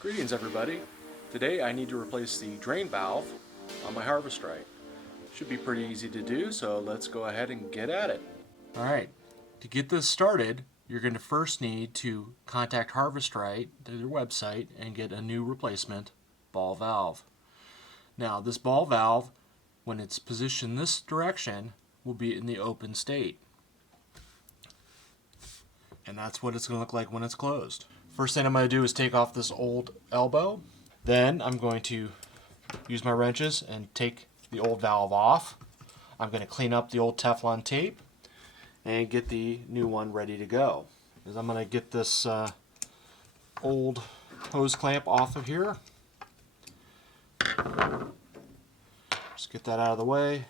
Greetings everybody. Today I need to replace the drain valve on my Harvest Right. Should be pretty easy to do, so let's go ahead and get at it. Alright, to get this started, you're going to first need to contact Harvest Right through their website and get a new replacement ball valve. Now this ball valve, when it's positioned this direction, will be in the open state. And that's what it's going to look like when it's closed. First thing I'm going to do is take off this old elbow. Then I'm going to use my wrenches and take the old valve off. I'm going to clean up the old Teflon tape and get the new one ready to go. I'm going to get this old hose clamp off of here. Just get that out of the way.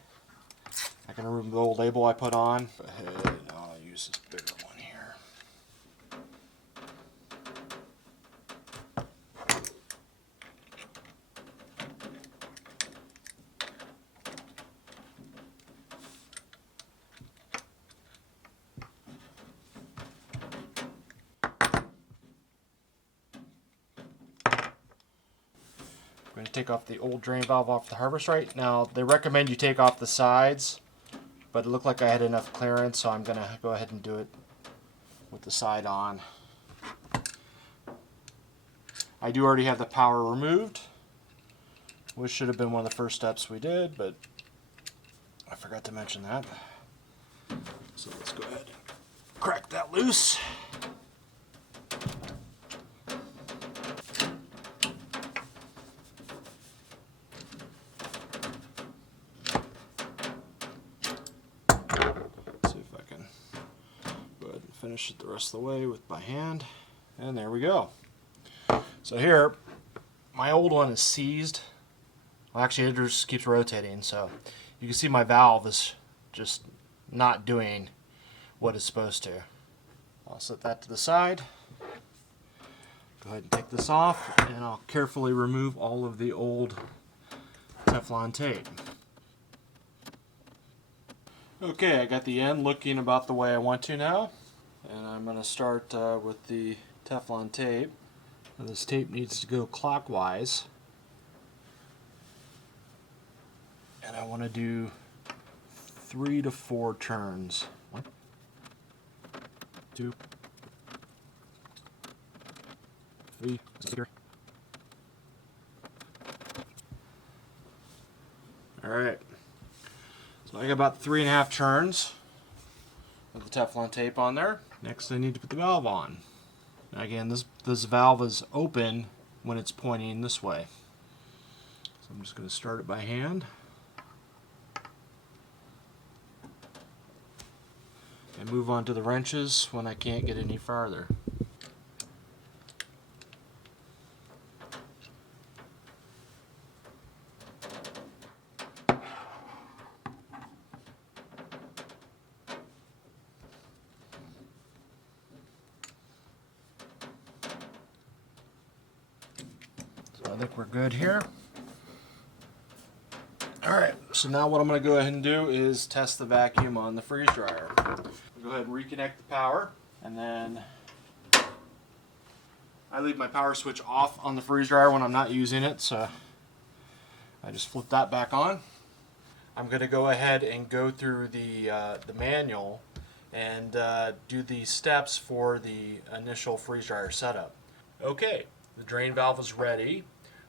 I can remove the old label I put on. Go ahead and I'll use this bigger one here. I'm going to take off the old drain valve off the Harvest Right. Now, they recommend you take off the sides, but it looked like I had enough clearance, so I'm going to go ahead and do it with the side on. I do already have the power removed, which should have been one of the first steps we did, but I forgot to mention that. So let's go ahead and crack that loose. Finish it the rest of the way with my hand, and there we go. So here, my old one is seized. Well, actually, it just keeps rotating, so you can see my valve is just not doing what it's supposed to. I'll set that to the side. Go ahead and take this off, and I'll carefully remove all of the old Teflon tape. Okay, I got the end looking about the way I want to now. And I'm going to start with the Teflon tape. Now this tape needs to go clockwise. And I want to do 3 to 4 turns. 1, 2, 3, 4. Alright. So I got about 3.5 turns with the Teflon tape on there. Next I need to put the valve on. Now again, this valve is open when it's pointing this way. So I'm just going to start it by hand. And move on to the wrenches when I can't get any farther. I think we're good here. Alright, so now what I'm going to go ahead and do is test the vacuum on the freeze dryer. Go ahead and reconnect the power, and then I leave my power switch off on the freeze dryer when I'm not using it, so I just flip that back on. I'm going to go ahead and go through the manual and do the steps for the initial freeze dryer setup. Okay, the drain valve is ready.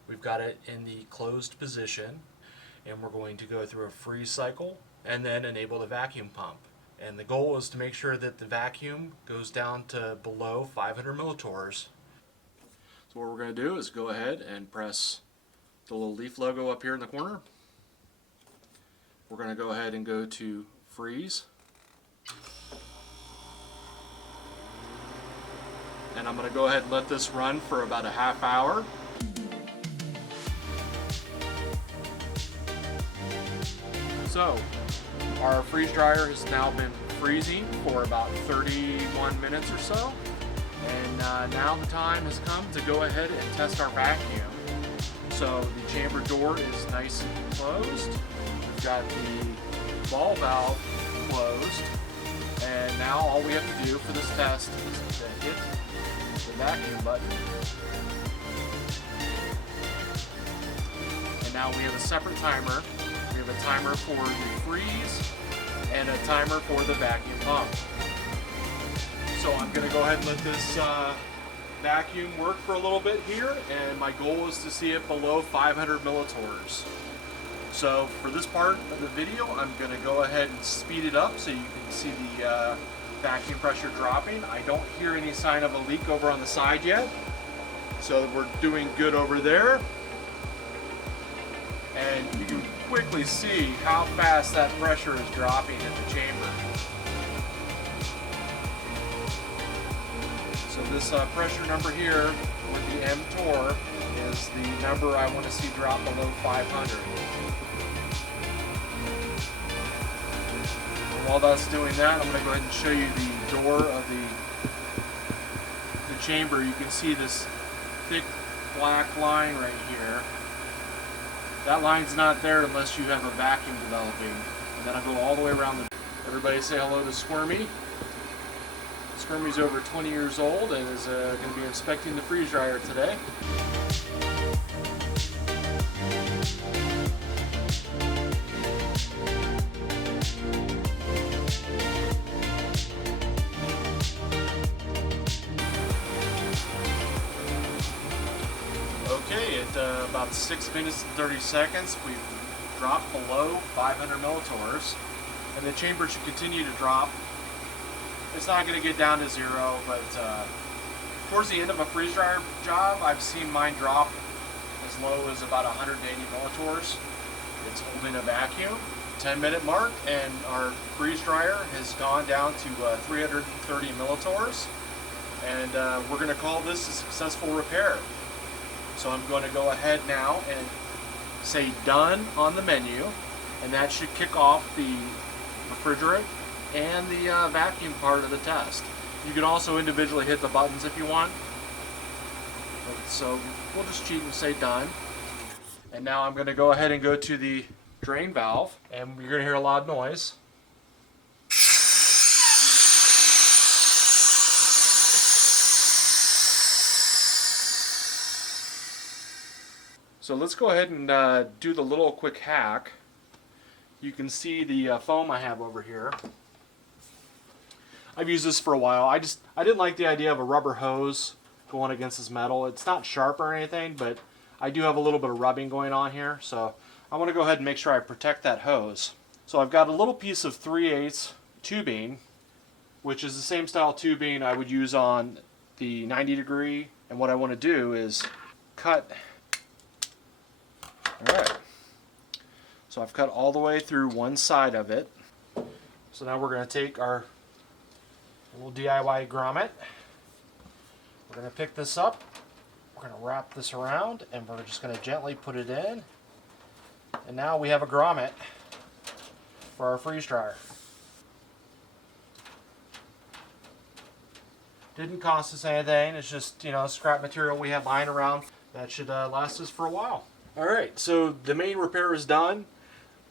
We've got it in the closed position, and we're going to go through a freeze cycle and then enable the vacuum pump. And the goal is to make sure that the vacuum goes down to below 500 millitorrs. So what we're going to do is go ahead and press the little leaf logo up here in the corner. We're going to go ahead and go to freeze. And I'm going to go ahead and let this run for about a half hour. So, our freeze dryer has now been freezing for about 31 minutes or so. And now the time has come to go ahead and test our vacuum. So the chamber door is nice and closed. We've got the ball valve closed. And now all we have to do for this test is to hit the vacuum button. now we have a separate timer. We have a timer for the freeze and a timer for the vacuum pump. So I'm going to go ahead and let this vacuum work for a little bit here, and my goal is to see it below 500 millitorrs. So for this part of the video, I'm going to go ahead and speed it up so you can see the vacuum pressure dropping. I don't hear any sign of a leak over on the side yet, so we're doing good over there. And you can quickly see how fast that pressure is dropping in the chamber. So this pressure number here with the mTOR is the number I want to see drop below 500. And while that's doing that, I'm going to go ahead and show you the door of the chamber. You can see this thick black line right here. That line's not there unless you have a vacuum developing. And then I'll go all the way around the... Everybody say hello to Squirmy. Squirmy's over 20 years old and is going to be inspecting the freeze dryer today. Okay, at about 6 minutes and 30 seconds, we've dropped below 500 millitorrs, and the chamber should continue to drop. It's not going to get down to zero, but towards the end of a freeze dryer job, I've seen mine drop as low as about 180 millitorrs. It's holding a vacuum. 10-minute mark, and our freeze dryer has gone down to 330 millitorrs, and we're going to call this a successful repair. So I'm going to go ahead now and say done on the menu, and that should kick off the refrigerant and the vacuum part of the test. You can also individually hit the buttons if you want. So we'll just cheat and say done. And now I'm going to go ahead and go to the drain valve, and you're going to hear a loud noise. So let's go ahead and do the little quick hack. You can see the foam I have over here. I've used this for a while. I didn't like the idea of a rubber hose going against this metal. It's not sharp or anything, but I do have a little bit of rubbing going on here, so I want to go ahead and make sure I protect that hose. So I've got a little piece of 3/8 tubing, which is the same style tubing I would use on the 90 degree, and what I want to do is cut. Alright, so I've cut all the way through one side of it. So now we're going to take our little DIY grommet. We're going to pick this up, we're going to wrap this around, and we're just going to gently put it in. And now we have a grommet for our freeze dryer. Didn't cost us anything, it's just, you know, scrap material we have lying around. That should last us for a while. Alright, so the main repair is done.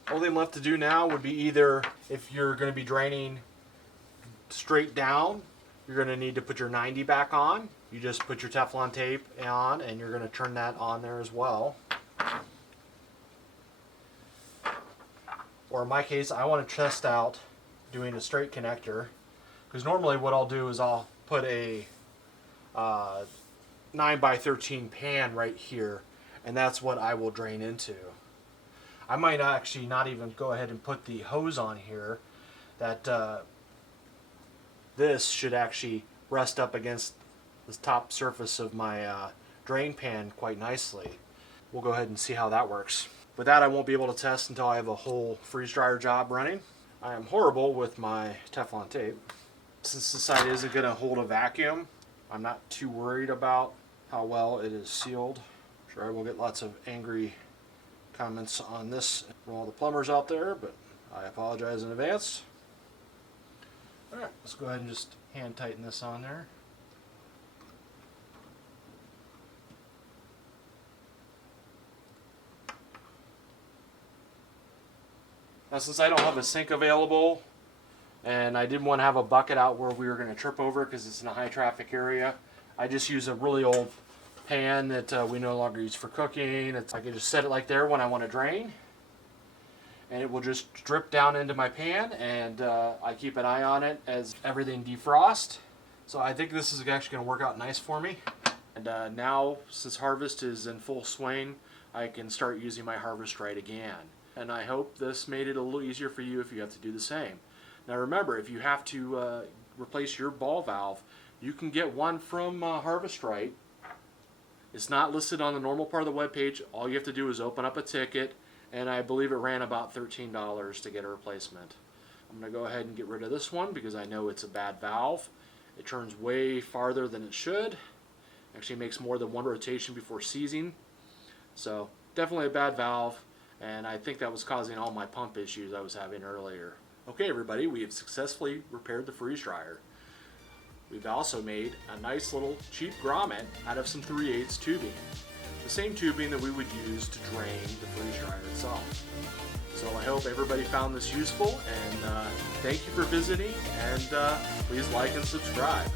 Only left to do now would be either, if you're going to be draining straight down, you're going to need to put your 90 back on. You just put your Teflon tape on, and you're going to turn that on there as well. Or in my case, I want to test out doing a straight connector, because normally what I'll do is I'll put a 9x13 pan right here, and that's what I will drain into. I might actually not even go ahead and put the hose on here. That this should actually rest up against the top surface of my drain pan quite nicely. We'll go ahead and see how that works. With that, I won't be able to test until I have a whole freeze dryer job running. I am horrible with my Teflon tape. Since this side isn't going to hold a vacuum, I'm not too worried about how well it is sealed. Sure, I will get lots of angry comments on this from all the plumbers out there, but I apologize in advance. Alright, let's go ahead and just hand tighten this on there. Now, since I don't have a sink available, and I didn't want to have a bucket out where we were going to trip over because it's in a high traffic area, I just use a really old pan that we no longer use for cooking. I can just set it like there when I want to drain, and it will just drip down into my pan, and I keep an eye on it as everything defrosts. So I think this is actually going to work out nice for me. And now, since harvest is in full swing, I can start using my harvest right again. And I hope this made it a little easier for you if you have to do the same. Now remember, if you have to replace your ball valve, you can get one from Harvest Right. It's not listed on the normal part of the webpage. All you have to do is open up a ticket, and I believe it ran about $13 to get a replacement. I'm going to go ahead and get rid of this one because I know it's a bad valve. It turns way farther than it should. Actually makes more than one rotation before seizing. So definitely a bad valve, and I think that was causing all my pump issues I was having earlier. Okay everybody, we have successfully repaired the freeze dryer. We've also made a nice little cheap grommet out of some 3/8 tubing. The same tubing that we would use to drain the freeze dryer itself. So I hope everybody found this useful, and thank you for visiting, and please like and subscribe.